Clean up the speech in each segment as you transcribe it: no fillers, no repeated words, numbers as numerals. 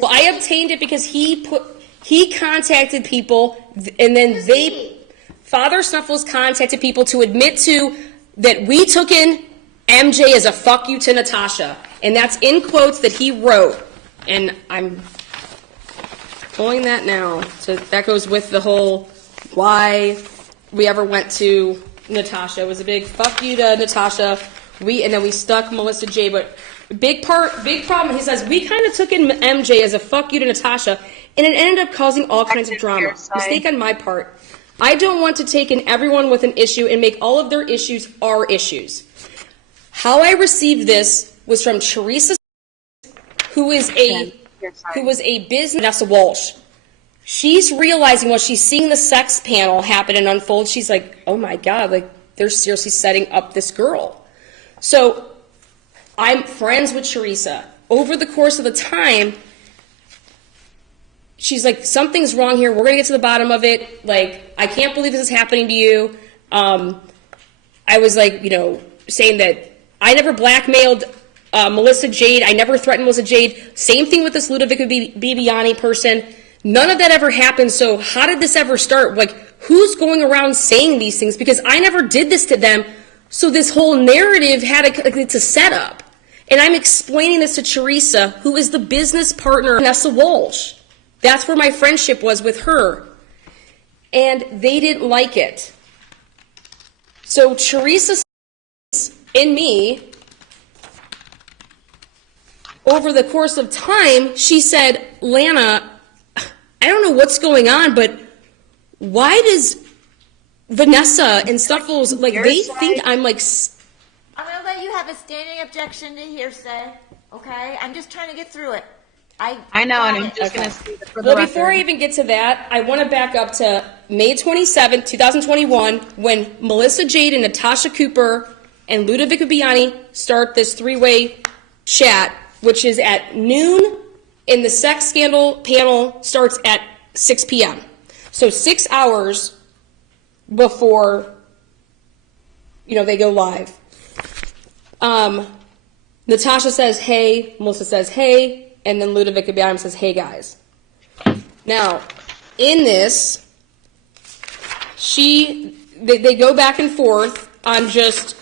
Well, I obtained it because he contacted people, and then Father Snuffles contacted people to admit to that we took in MJ as a fuck you to Natasha. And that's in quotes that he wrote. And I'm pulling that now. So that goes with the whole why we ever went to Natasha. It was a big fuck you to Natasha. And then we stuck Melissa Jade. But big problem, he says, we kind of took in MJ as a fuck you to Natasha, and it ended up causing all kinds of drama. Mistake on my part. I don't want to take in everyone with an issue and make all of their issues our issues. How I received this was from Teresa, who was a business, Vanessa Walsh. She's realizing while she's seeing the sex panel happen and unfold, she's like, oh my God, like they're seriously setting up this girl. So I'm friends with Teresa. Over the course of the time, she's like, something's wrong here. We're going to get to the bottom of it. Like, I can't believe this is happening to you. I was like, saying that I never blackmailed Melissa Jade. I never threatened Melissa Jade. Same thing with this Ludovica Bibiani person. None of that ever happened. So how did this ever start? Like, who's going around saying these things? Because I never did this to them. So this whole narrative it's a setup. And I'm explaining this to Teresa, who is the business partner of Vanessa Walsh. That's where my friendship was with her. And they didn't like it. So Teresa and me, over the course of time, she said, Lana, I don't know what's going on, but why does Vanessa and Snuffles, like, they think I'm like... I'm going to let you have a standing objection to hearsay, okay? I'm just trying to get through it. I know, and I'm just going to say for the record. Before I even get to that, I want to back up to May 27th, 2021, when Melissa Jade and Natasha Cooper and Ludovica Bibiani start this three-way chat, which is at noon, and the sex scandal panel starts at 6 p.m. So 6 hours before, they go live. Natasha says, hey, Melissa says, hey, and then Ludovica Bibiani says, hey, guys. Now, in this, they go back and forth on just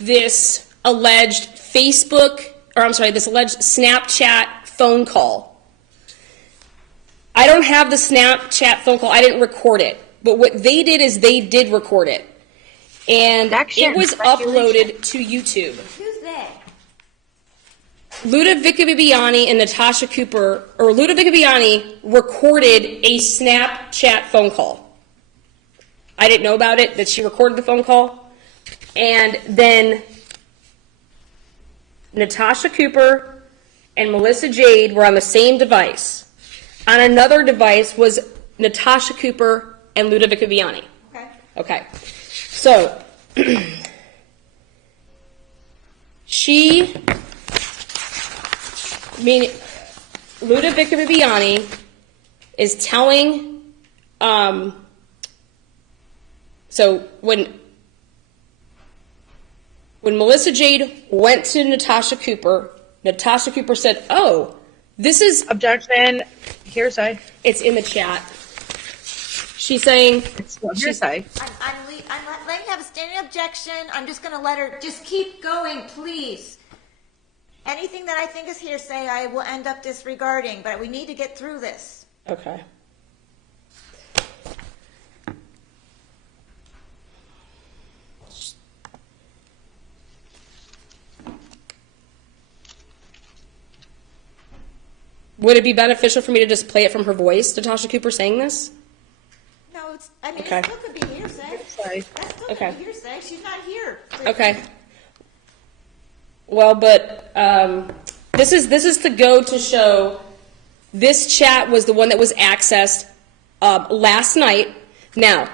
this alleged this alleged Snapchat phone call. I don't have the Snapchat phone call. I didn't record it. But what they did is they did record it. And it was uploaded to YouTube. Who's they? Ludovica Bibiani and Natasha Cooper, or Ludovica Bibiani, recorded a Snapchat phone call. I didn't know about it, that she recorded the phone call. And then Natasha Cooper and Melissa Jade were on the same device. On another device was Natasha Cooper and Ludovica Bibiani. Okay. So, Ludovica Bibiani is telling, so when Melissa Jade went to Natasha Cooper said, oh, this is... Objection, hearsay. It's in the chat. She's saying... It's hearsay. I'm letting you have a standing objection. I'm just going to let her... Just keep going, please. Anything that I think is hearsay, I will end up disregarding, but we need to get through this. Okay. Would it be beneficial for me to just play it from her voice, Natasha Cooper saying this? No, it still could be hearsay. That still could be hearsay. She's not here. Okay. Well, but this is to go to show this chat was the one that was accessed last night. Now,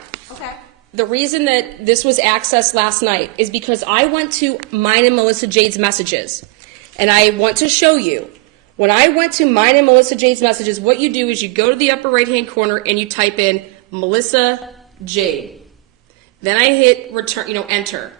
the reason that this was accessed last night is because I went to mine and Melissa Jade's messages, and I want to show you. When I went to mine and Melissa Jade's messages, what you do is you go to the upper right-hand corner and you type in Melissa Jade. Then I hit return, enter.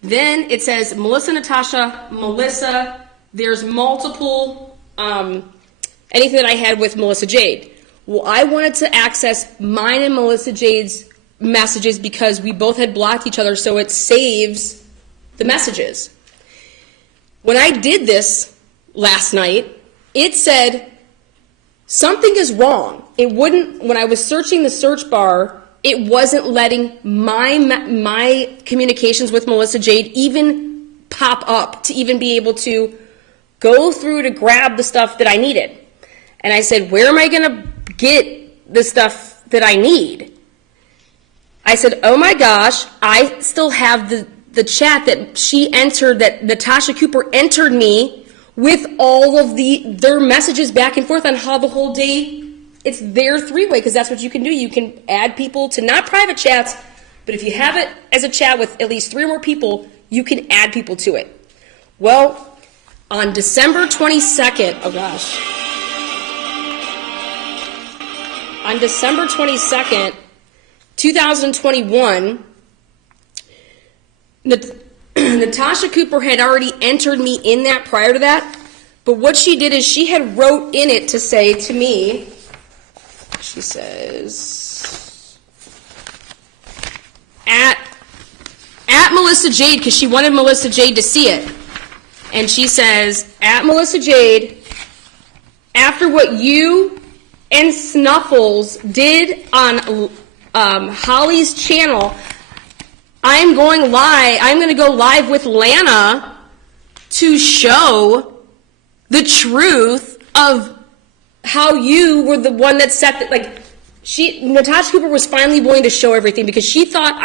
Then it says Melissa Natasha, Melissa there's multiple, anything that I had with Melissa Jade. Well, I wanted to access mine and Melissa Jade's messages because we both had blocked each other, so it saves the messages. When I did this last night, it said something is wrong. It wouldn't, when I was searching the search bar, it wasn't letting my communications with Melissa Jade even pop up to even be able to go through to grab the stuff that I needed. And I said, where am I going to get the stuff that I need? I said, oh my gosh, I still have the chat that she entered, that Natasha Cooper entered me with all of their messages back and forth on how the whole day, it's their three-way, because that's what you can do. You can add people to not private chats, but if you have it as a chat with at least 3 or more people, you can add people to it. Well, on December 22nd, oh gosh. On December 22nd, 2021, Natasha Cooper had already entered me in that prior to that, but what she did is she had wrote in it to say to me, she says, at Melissa Jade, because she wanted Melissa Jade to see it, and she says, at Melissa Jade, after what you and Snuffles did on Holly's channel, I'm going to go live with Lana to show the truth of how you were the one that set Natasha Cooper was finally willing to show everything because she thought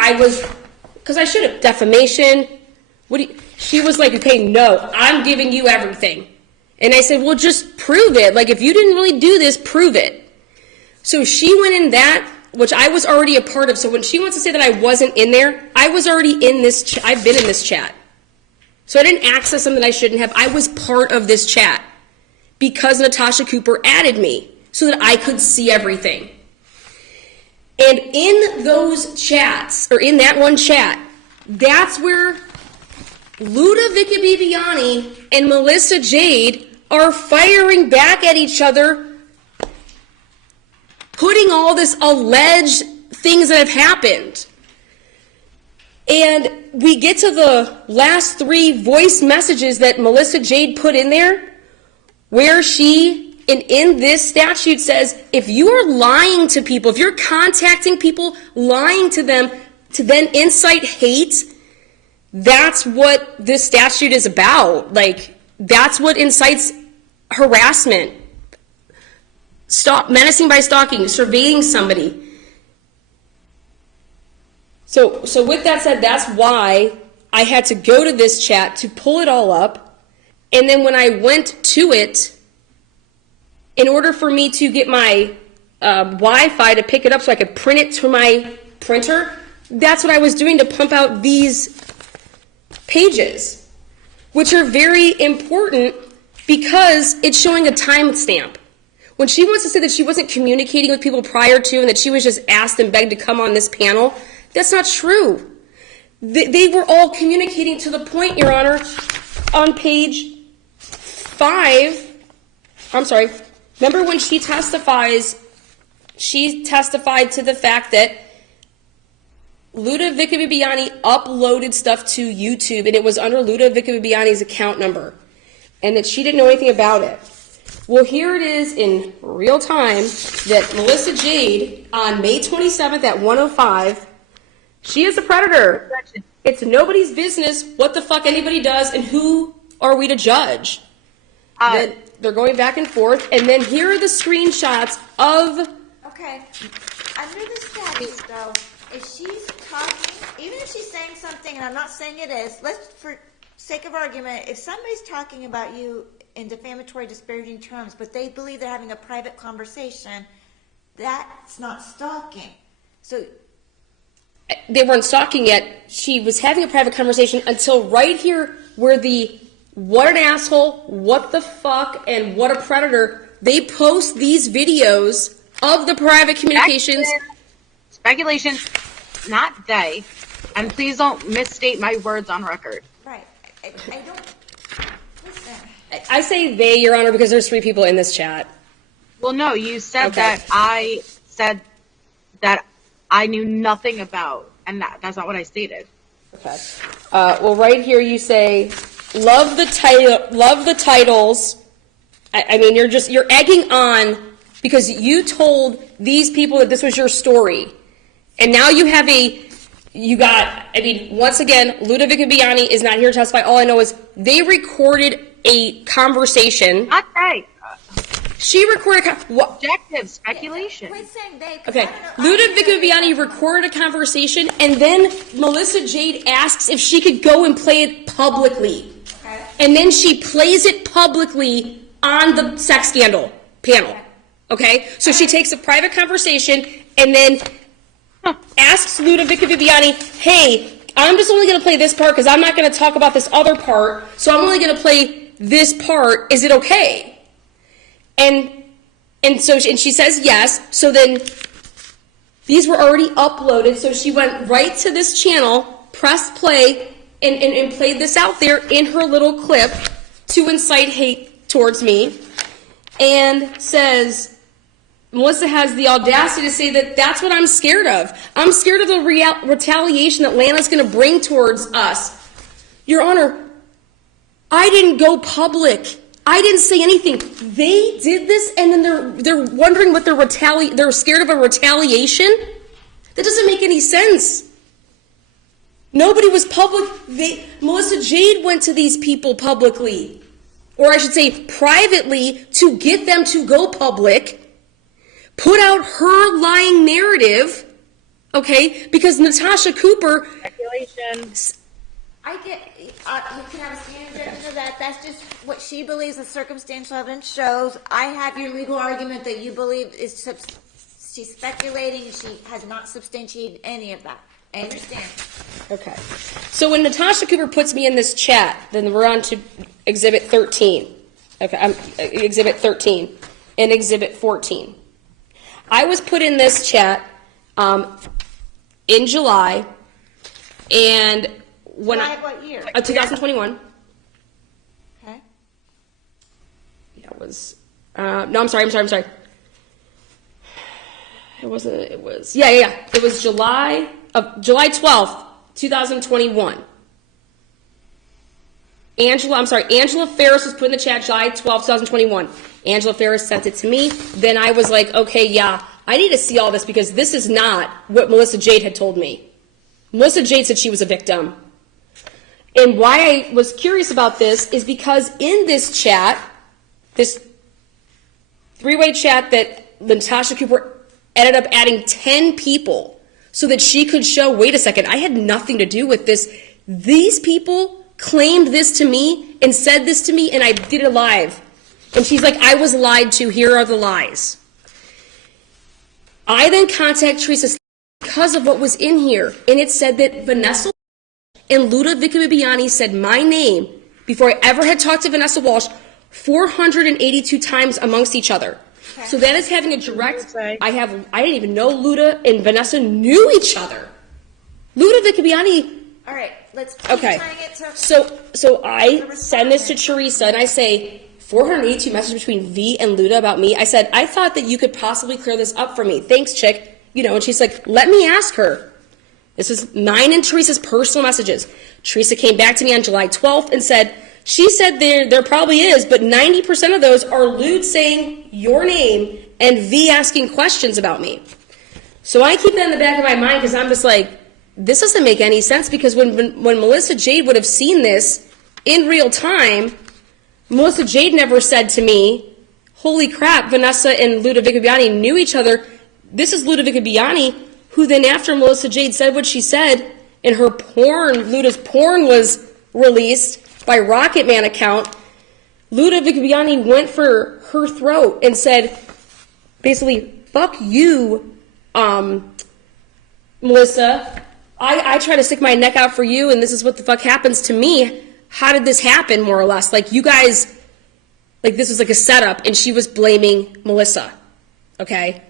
because I should have, defamation. She was like, okay, no, I'm giving you everything. And I said, well, just prove it. Like, if you didn't really do this, prove it. So she went in that, which I was already a part of. So when she wants to say that I wasn't in there, I was already in this, I've been in this chat. So I didn't access something I shouldn't have. I was part of this chat because Natasha Cooper added me so that I could see everything. And in those chats, or in that one chat, that's where Ludovica Bibiani and Melissa Jade are firing back at each other, putting all this alleged things that have happened. And we get to the last 3 voice messages that Melissa Jade put in there, where she, in this statute says, if you are lying to people, if you're contacting people, lying to them to then incite hate, that's what this statute is about. Like, that's what incites harassment. Menacing by stalking, surveilling somebody. So with that said, that's why I had to go to this chat to pull it all up. And then when I went to it, in order for me to get my Wi-Fi to pick it up so I could print it to my printer, that's what I was doing to pump out these pages, which are very important because it's showing a timestamp. When she wants to say that she wasn't communicating with people prior to and that she was just asked and begged to come on this panel, that's not true. They were all communicating to the point, Your Honor, on page 5. I'm sorry. Remember when she testified to the fact that Ludovica Bibiani uploaded stuff to YouTube and it was under Ludovica Bibiani's account number and that she didn't know anything about it. Well, here it is in real time that Melissa Jade on May 27th at 1:05, she is a predator. It's nobody's business what the fuck anybody does and who are we to judge. They're going back and forth, and then here are the screenshots of... Okay, under the statute, though, if she's talking, even if she's saying something, and I'm not saying it is, let's, for sake of argument, if somebody's talking about you in defamatory, disparaging terms, but they believe they're having a private conversation, that's not stalking. So... They weren't stalking yet. She was having a private conversation until right here where the what an asshole, what the fuck, and what a predator, they post these videos of the private communications. Speculation, not they. And please don't misstate my words on record. Right. I don't... Listen. I say they, Your Honor, because there's 3 people in this chat. Well, no, you said Okay. that I said that I knew nothing about, and that's not what I stated. Okay. Well, right here you say, love the titles. I mean, you're egging on because you told these people that this was your story. And now you have once again, Ludovica Biani is not here to testify. All I know is they recorded a conversation. Not they. She recorded Objective speculation. Quit saying they. 'Cause Okay, I don't know. Ludovica Biani recorded a conversation, and then Melissa Jade asks if she could go and play it publicly. Okay. And then she plays it publicly on the sex scandal panel. Okay? So she takes a private conversation and then asks Ludovica Biani, hey, I'm just only going to play this part because I'm not going to talk about this other part, so I'm only going to play this part. Is it okay? And she says yes. So then these were already uploaded. So she went right to this channel, pressed play, and played this out there in her little clip to incite hate towards me, and says, Melissa has the audacity to say that that's what I'm scared of. I'm scared of the retaliation that Lana's going to bring towards us. Your Honor, I didn't go public. I didn't say anything. They did this, and then they're wondering what they're scared of a retaliation? That doesn't make any sense. Nobody was public. Melissa Jade went to these people publicly, or I should say privately, to get them to go public, put out her lying narrative, okay, because Natasha Cooper... Speculation. I get, you can have a standard judgment of that. That's just what she believes the circumstantial evidence shows. I have your legal argument that you believe she's speculating. She has not substantiated any of that. I understand. Okay. So when Natasha Cooper puts me in this chat, then we're on to Exhibit 13. Okay, Exhibit 13 and Exhibit 14. I was put in this chat in July, and when July of what year? 2021. Okay. Yeah, it was. No, I'm sorry. It wasn't. It was. Yeah. It was July 12th, 2021. Angela Ferris was put in the chat July 12th, 2021. Angela Ferris sent it to me. Then I was like, okay, yeah, I need to see all this because this is not what Melissa Jade had told me. Melissa Jade said she was a victim. And why I was curious about this is because in this chat, this 3-way chat that Natasha Cooper ended up adding 10 people so that she could show, wait a second, I had nothing to do with this. These people claimed this to me and said this to me, and I did it live. And she's like, I was lied to. Here are the lies. I then contact Teresa because of what was in here, and it said that Vanessa and Ludovica Biani said my name before I ever had talked to Vanessa Walsh 482 times amongst each other. Okay. So that is having a direct. I didn't even know Luda and Vanessa knew each other. Ludovica Biani. All right, let's keep tying it to. So I send this to Teresa and I say 482 messages between V and Luda about me. I said, I thought that you could possibly clear this up for me. Thanks, chick. And she's like, let me ask her. This is mine and Teresa's personal messages. Teresa came back to me on July 12th and said, she said there probably is, but 90% of those are Lud saying your name and V asking questions about me. So I keep that in the back of my mind because I'm just like, this doesn't make any sense because when Melissa Jade would have seen this in real time, Melissa Jade never said to me, holy crap, Vanessa and Ludovica Biani knew each other. This is Ludovica Biani, who then after Melissa Jade said what she said, and her Luda's porn was released by Rocket Man account, Ludovica Biani went for her throat and said, basically, fuck you, Melissa. I try to stick my neck out for you, and this is what the fuck happens to me. How did this happen, more or less? Like, you guys, like, this was like a setup, and she was blaming Melissa, okay?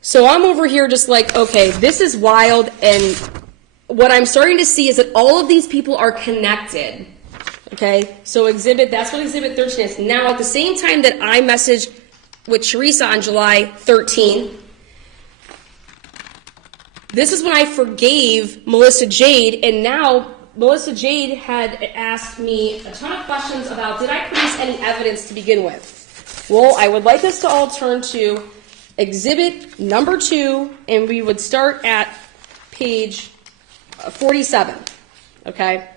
So I'm over here just like, okay, this is wild, and what I'm starting to see is that all of these people are connected, Okay, so that's what exhibit 13 is. Now, at the same time that I messaged with Teresa on July 13, this is when I forgave Melissa Jade, and now Melissa Jade had asked me a ton of questions about, did I produce any evidence to begin with? Well, I would like us to all turn to exhibit number 2, and we would start at page 47, okay?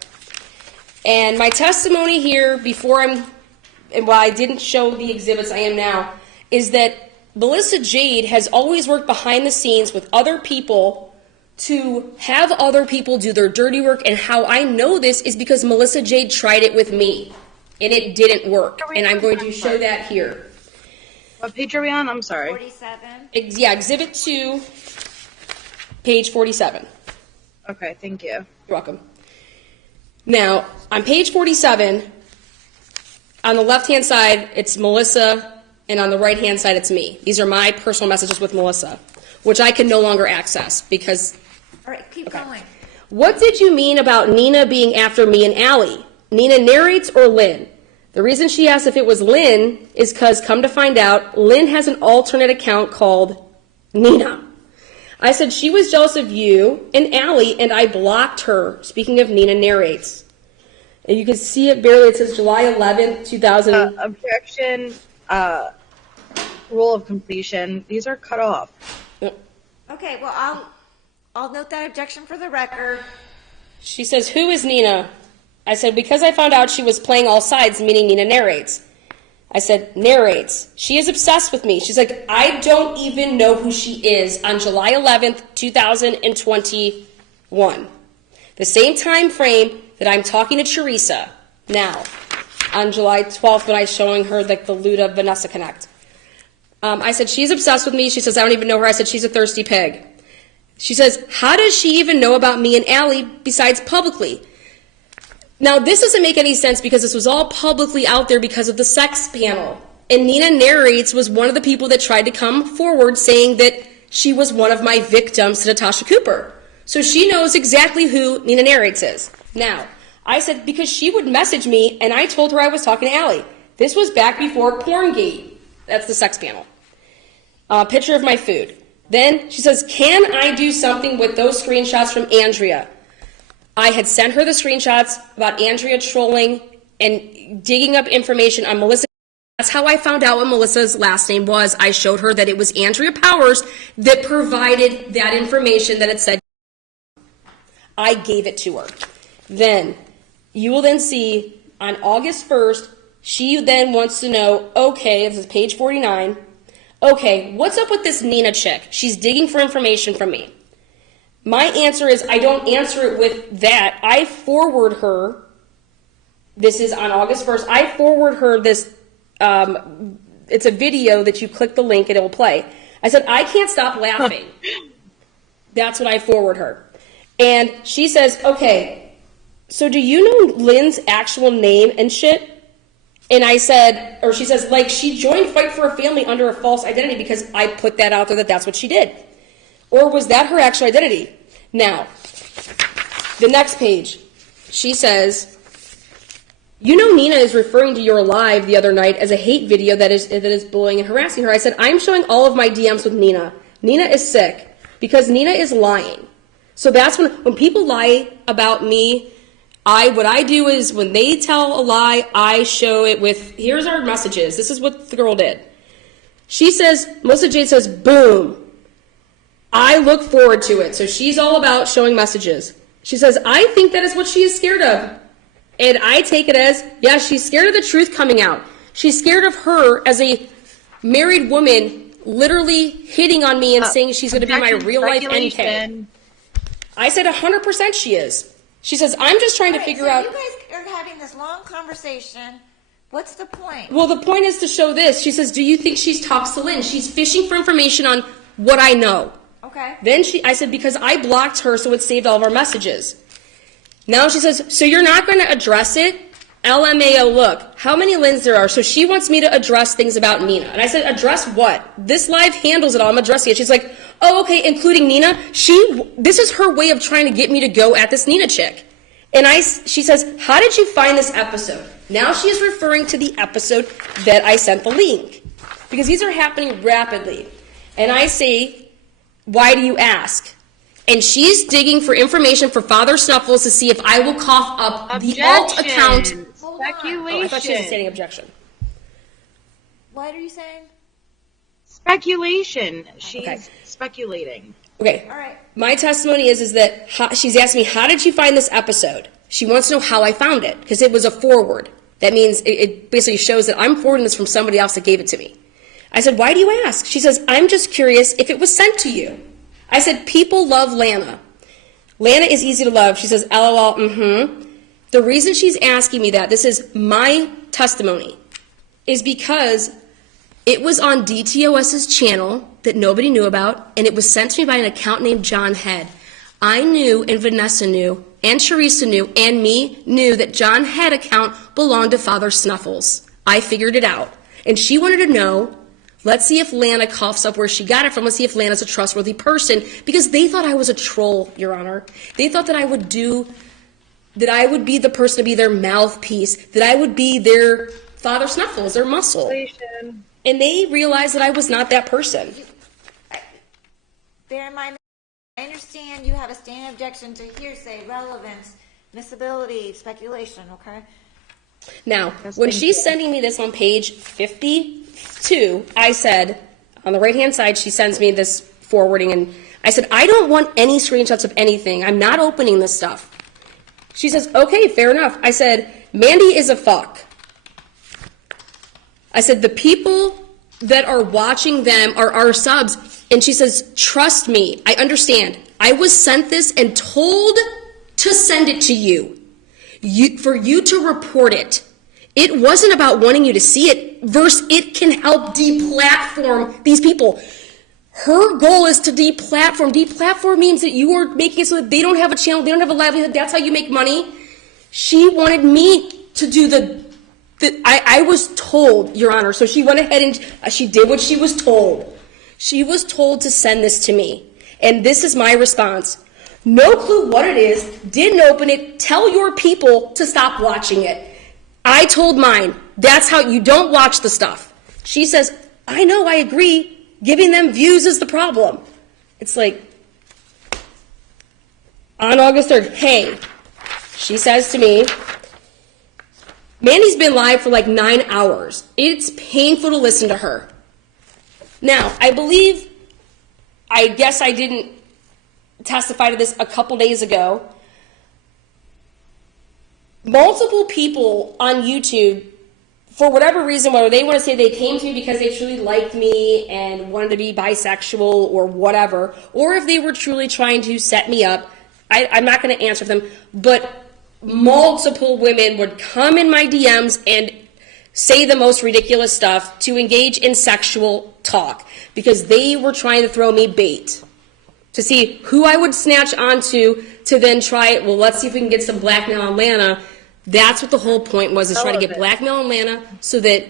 And my testimony here, and while I didn't show the exhibits I am now, is that Melissa Jade has always worked behind the scenes with other people to have other people do their dirty work, and how I know this is because Melissa Jade tried it with me, and it didn't work, and I'm going to show that here. What page are we on? I'm sorry. 47. Yeah, exhibit 2, page 47. Okay, thank you. You're welcome. Now, on page 47, on the left-hand side, it's Melissa, and on the right-hand side, it's me. These are my personal messages with Melissa, which I can no longer access because... All right, keep going. What did you mean about Nina being after me and Allie? Nina narrates or Lynn? The reason she asked if it was Lynn is because, come to find out, Lynn has an alternate account called Nina. I said she was jealous of you and Allie, and I blocked her. Speaking of Nina narrates. And you can see it barely. It says July 11th, 2000. Objection, rule of completion. These are cut off. Okay, well, I'll note that objection for the record. She says, who is Nina? I said, because I found out she was playing all sides, meaning Nina narrates. I said, narrates. She is obsessed with me. She's like, I don't even know who she is on July 11th, 2021. The same time frame that I'm talking to Teresa now, on July 12th, when I was showing her like the Luda Vanessa Connect. I said, she's obsessed with me. She says, I don't even know her. I said, she's a thirsty pig. She says, how does she even know about me and Allie besides publicly? Now, this doesn't make any sense because this was all publicly out there because of the sex panel. And Nina narrates was one of the people that tried to come forward saying that she was one of my victims to Natasha Cooper. So she knows exactly who Nina narrates is. Now, I said, because she would message me, and I told her I was talking to Allie. This was back before Porngate. That's the sex panel. Picture of my food. Then she says, can I do something with those screenshots from Andrea? I had sent her the screenshots about Andrea trolling and digging up information on Melissa. That's how I found out what Melissa's last name was. I showed her that it was Andrea Powers that provided that information that it said. I gave it to her. Then, you will then see on August 1st, she then wants to know, okay, this is page 49, okay, what's up with this Nina chick? She's digging for information from me. My answer is I don't answer it with that. I forward her, this is on August 1st, I forward her this, it's a video that you click the link and it will play. I said, I can't stop laughing. That's what I forward her. And she says, okay, so do you know Lynn's actual name and shit? And I said, or she says, like, she joined Fight for a Family under a false identity because I put that out there that that's what she did. Or was that her actual identity? Now, the next page, she says, you know Nina is referring to your live the other night as a hate video that is bullying and harassing her. I said, I'm showing all of my DMs with Nina. Nina is sick because Nina is lying. So that's when people lie about me, what I do is when they tell a lie, I show it with, here's our messages. This is what the girl did. She says, Melissa Jade says, boom. I look forward to it. So she's all about showing messages. She says, I think that is what she is scared of. And I take it as, yeah, she's scared of the truth coming out. She's scared of her as a married woman literally hitting on me and saying she's going to be my real life NK. I said 100% she is. She says, I'm just trying to figure out. You guys are having this long conversation. What's the point? Well, the point is to show this. She says, do you think she's talks to Lynn? She's fishing for information on what I know. Okay. Then I said, because I blocked her, so it saved all of our messages. Now she says, so you're not going to address it? LMAO, look, how many Lyns there are. So she wants me to address things about Nina. And I said, address what? This live handles it all. I'm addressing it. She's like, oh, okay, including Nina. This is her way of trying to get me to go at this Nina chick. And she says, how did you find this episode? Now she is referring to the episode that I sent the link. Because these are happening rapidly. And I say, why do you ask? And she's digging for information for Father Snuffles to see if I will cough up the alt account. Speculation. Oh, I thought she was stating objection. What are you saying? Speculation. She's speculating. Okay. All right. My testimony is that she's asking me, how did you find this episode? She wants to know how I found it, because it was a forward. That means it basically shows that I'm forwarding this from somebody else that gave it to me. I said, why do you ask? She says, I'm just curious if it was sent to you. I said, people love Lana. Lana is easy to love. She says, LOL, The reason she's asking me that, this is my testimony, is because it was on DTOS's channel that nobody knew about, and it was sent to me by an account named John Head. I knew, and Vanessa knew, and Charissa knew, and me knew that John Head account belonged to Father Snuffles. I figured it out. And she wanted to know, let's see if Lana coughs up where she got it from. Let's see if Lana's a trustworthy person. Because they thought I was a troll, Your Honor. They thought that I would be the person to be their mouthpiece, that I would be their Father Snuffles, their muscle. And they realized that I was not that person. Bear in mind, I understand you have a standing objection to hearsay, relevance, miscibility, speculation, okay? Now, when she's sending me this on page 52, I said, on the right-hand side, she sends me this forwarding, and I said, I don't want any screenshots of anything. I'm not opening this stuff. She says, okay, fair enough. I said, Mandy is a fuck. I said, the people that are watching them are our subs. And she says, trust me, I understand. I was sent this and told to send it to you, for you to report it. It wasn't about wanting you to see it, versus it can help deplatform these people. Her goal is to deplatform. Deplatform means that you are making it so that they don't have a channel, they don't have a livelihood, that's how you make money. She wanted me to do I was told, Your Honor, so she went ahead and she did what she was told. She was told to send this to me. And this is my response. No clue what it is, didn't open it, tell your people to stop watching it. I told mine, that's how you don't watch the stuff. She says, I know, I agree, giving them views is the problem. It's like, on August 3rd, hey, she says to me, Mandy's been live for like 9 hours. It's painful to listen to her. Now, I guess I didn't testify to this a couple days ago. Multiple people on YouTube, for whatever reason, whether they want to say they came to me because they truly liked me and wanted to be bisexual or whatever, or if they were truly trying to set me up, I'm not going to answer them, but multiple women would come in my DMs and say the most ridiculous stuff to engage in sexual talk because they were trying to throw me bait to see who I would snatch onto to then try it. Well, let's see if we can get some blackmail on Lana. That's what the whole point was, is try to get blackmail on Lana so that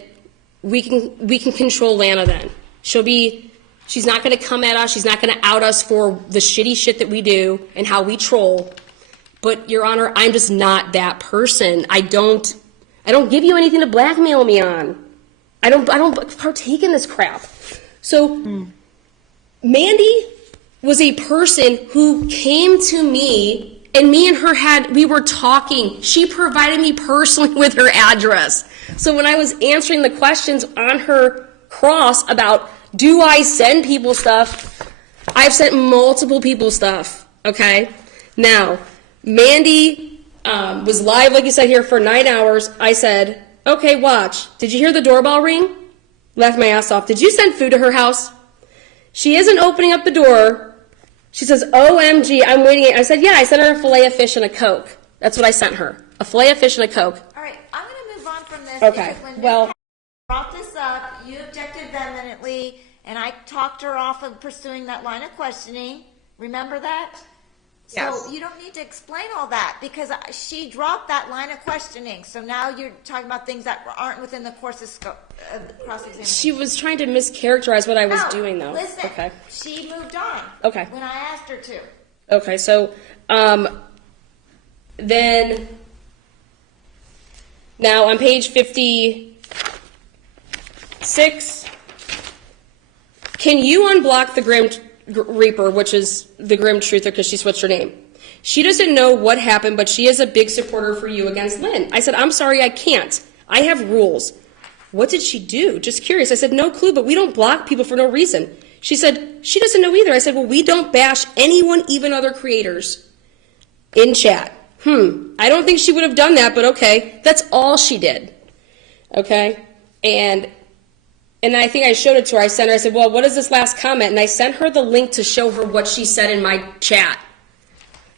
we can control Lana then. She's not going to come at us. She's not going to out us for the shitty shit that we do and how we troll. But, Your Honor, I'm just not that person. I don't give you anything to blackmail me on. I don't partake in this crap. So, Mandy was a person who came to me, and me and her we were talking. She provided me personally with her address. So when I was answering the questions on her cross about, do I send people stuff? I've sent multiple people stuff, okay? Now, Mandy was live, like you said here, for 9 hours. I said, okay, watch. Did you hear the doorbell ring? Laughed my ass off. Did you send food to her house? She isn't opening up the door. She says, OMG, I'm waiting. I said, yeah, I sent her a fillet of fish and a Coke. That's what I sent her. A fillet of fish and a Coke. All right, I'm going to move on from this. Okay, Because when well, Ms. brought this up, you objected vehemently, and I talked her off of pursuing that line of questioning. Remember that? Yes. So you don't need to explain all that because she dropped that line of questioning. So now you're talking about things that aren't within the course's scope of the cross-examination. she was trying to mischaracterize what I was doing, though. Listen, Okay. she moved on. Okay. When I asked her to. Okay, so then, now on page 56, can you unblock the Grim Reaper, which is the Grim Truther because she switched her name? She doesn't know what happened, but she is a big supporter for you against Lynn. I said, I'm sorry, I can't. I have rules. What did she do? Just curious. I said, no clue, but we don't block people for no reason. She said, she doesn't know either. I said, well, we don't bash anyone, even other creators, in chat. I don't think she would have done that, but okay. That's all she did. Okay? And I think I showed it to her. I sent her, I said, well, what is this last comment? And I sent her the link to show her what she said in my chat.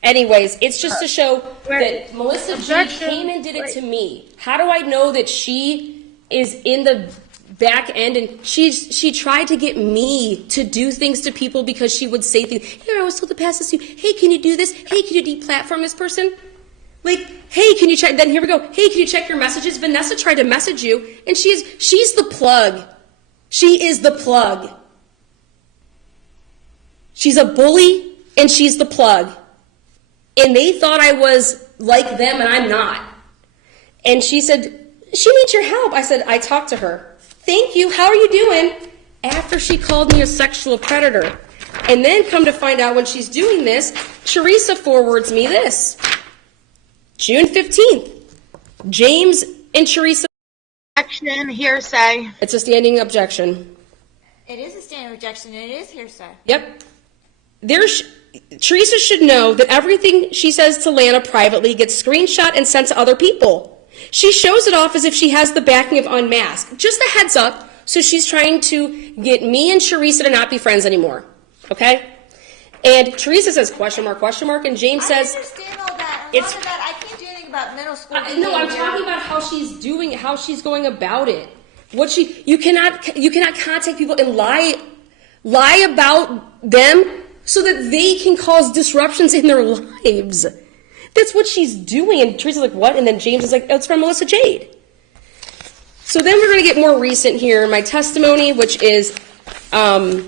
Anyways, it's just to show that Melissa Jade came and did it to me. How do I know that she is in the back end and she tried to get me to do things to people because she would say things. Here, I was told to pass this to you. Hey, can you do this? Hey, can you deplatform this person? Like, hey, can you check? Then here we go. Hey, can you check your messages? Vanessa tried to message you, and she's the plug. She is the plug. She's a bully, and she's the plug. And they thought I was like them, and I'm not. And she said, she needs your help. I said, I talked to her. Thank you. How are you doing? After she called me a sexual predator. And then come to find out when she's doing this, Teresa forwards me this. June 15th. James and Teresa. Objection, hearsay. It's a standing objection. It is a standing objection, and it is hearsay. Yep. Teresa should know that everything she says to Lana privately gets screenshot and sent to other people. She shows it off as if she has the backing of Unmasked. Just a heads up, so she's trying to get me and Teresa to not be friends anymore. Okay? And Teresa says, question mark, and James says... I understand all that. A lot of that, I can't do anything about middle school behavior. No, I'm talking about how she's doing it, how she's going about it. You cannot contact people and lie about them so that they can cause disruptions in their lives. That's what she's doing. And Teresa's like, what? And then James is like, oh, it's from Melissa Jade. So then we're going to get more recent here in my testimony, which is, I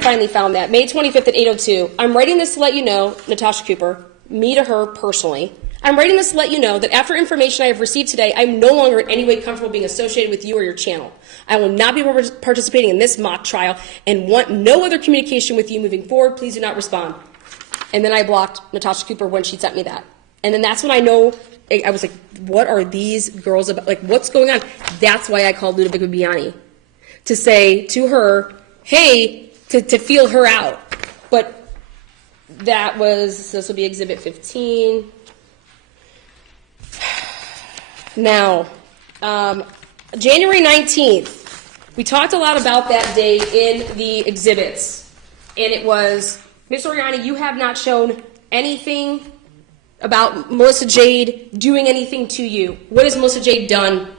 finally found that. May 25th at 8:02. I'm writing this to let you know, Natasha Cooper, me to her personally. I'm writing this to let you know that after information I have received today, I'm no longer in any way comfortable being associated with you or your channel. I will not be participating in this mock trial and want no other communication with you moving forward. Please do not respond. And then I blocked Natasha Cooper when she sent me that. And then that's when I know, I was like, what are these girls about? Like, what's going on? That's why I called Ludovic Bibiani, to say to her, hey, to feel her out. But this will be Exhibit 15. Now, January 19th, we talked a lot about that day in the exhibits, and it was, Ms. Oriani, you have not shown anything about Melissa Jade doing anything to you. What has Melissa Jade done?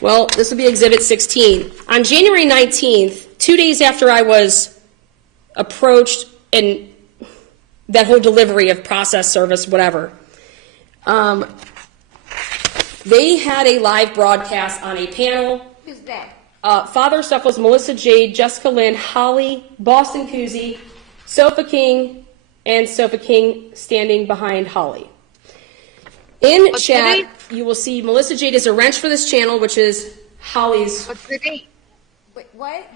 Well, this will be Exhibit 16. On January 19th, 2 days after I was approached and that whole delivery of process service, whatever, they had a live broadcast on a panel. Who's that? Father stuff was Melissa Jade, Jessica Lynn, Holly, Boston Kuzi, Sofa King, and Sofa King standing behind Holly. In chat, you will see Melissa Jade is a wrench for this channel, which is Holly's. What's the date? Wait, what?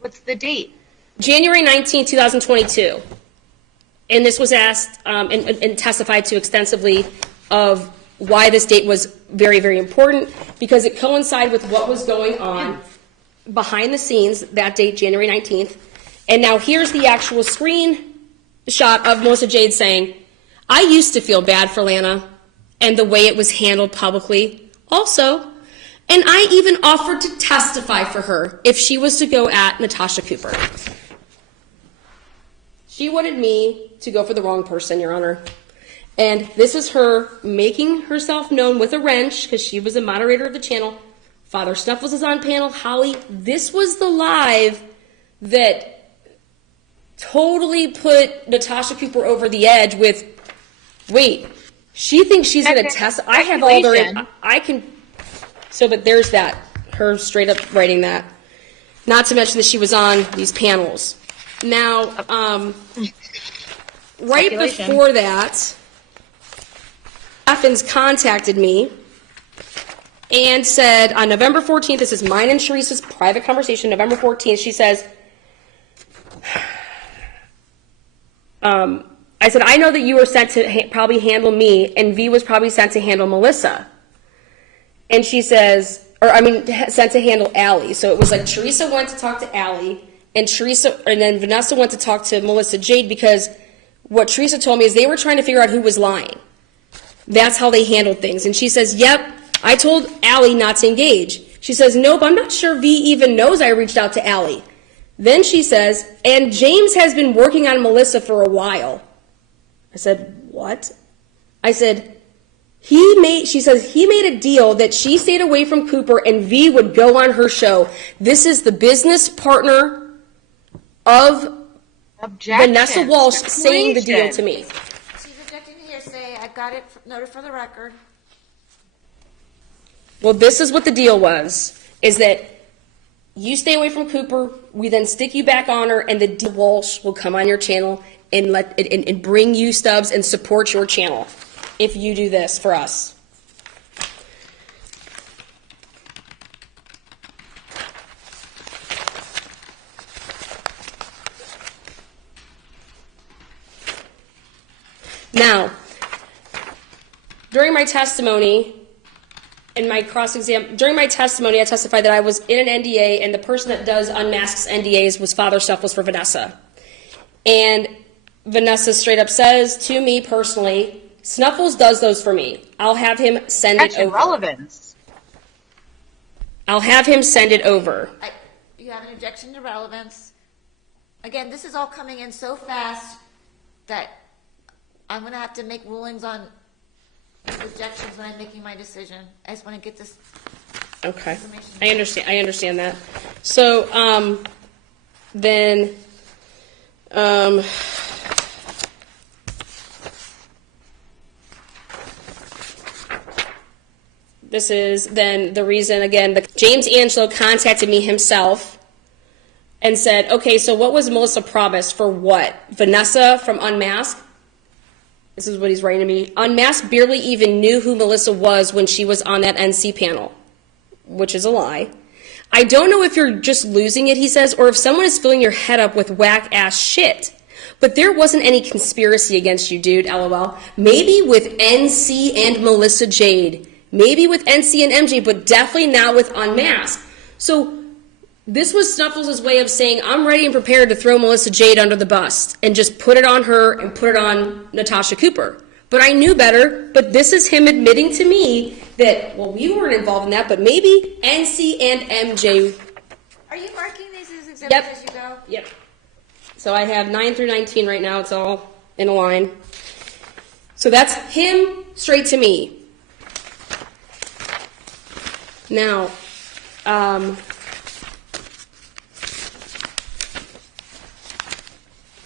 What's the date? January 19, 2022. And this was asked and testified to extensively of why this date was very, very important, because it coincided with what was going on behind the scenes that date, January 19th. And now here's the actual screenshot of Melissa Jade saying, I used to feel bad for Lana and the way it was handled publicly also, and I even offered to testify for her if she was to go at Natasha Cooper. She wanted me to go for the wrong person, Your Honor. And this is her making herself known with a wrench, because she was a moderator of the channel. Father Snuffles is on panel. Holly, this was the live that totally put Natasha Cooper over the edge with, wait, she thinks she's going to test. I have all the, I can, so, but there's that, her straight up writing that. Not to mention that she was on these panels. Now, right Speculation. before that, Athens contacted me and said on November 14th, this is mine and Teresa's private conversation, November 14th, she says, I said, I know that you were sent to probably handle me, and V was probably sent to handle Melissa. And she says, sent to handle Allie. So it was like Teresa went to talk to Allie, and then Vanessa went to talk to Melissa Jade, because what Teresa told me is they were trying to figure out who was lying. That's how they handled things. And she says, yep, I told Allie not to engage. She says, nope, I'm not sure V even knows I reached out to Allie. Then she says, and James has been working on Melissa for a while. I said, what? I said, she says, he made a deal that she stayed away from Cooper and V would go on her show. This is the business partner of Objection. Vanessa Walsh saying the deal to me. She's objecting to hearsay. I've got it noted for the record. Well, this is what the deal was, is that you stay away from Cooper, we then stick you back on her, and the Walsh will come on your channel and and bring you stubs and support your channel if you do this for us. Now, during my testimony, during my testimony, I testified that I was in an NDA, and the person that does unmasks NDAs was Father Snuffles for Vanessa. And Vanessa straight up says to me personally, Snuffles does those for me. I'll have him send it over. Relevance. I'll have him send it over. You have an objection to relevance. Again, this is all coming in so fast that I'm going to have to make rulings on objections when I'm making my decision. I just want to get this information. I understand that. So, this is then the reason, again, James Angelo contacted me himself and said, okay, so what was Melissa promised for what? Vanessa from Unmasked? This is what he's writing to me. Unmasked barely even knew who Melissa was when she was on that NC panel, which is a lie. I don't know if you're just losing it, he says, or if someone is filling your head up with whack-ass shit. But there wasn't any conspiracy against you, dude, LOL. Maybe with NC and Melissa Jade. Maybe with NC and MJ, but definitely not with Unmasked. So this was Snuffles' way of saying, I'm ready and prepared to throw Melissa Jade under the bus and just put it on her and put it on Natasha Cooper. But I knew better, but this is him admitting to me that, well, we weren't involved in that, but maybe NC and MJ. Are you marking these as exhibits Yep. as you go? Yep. So I have 9 through 19 right now. It's all in a line. So that's him straight to me. Now,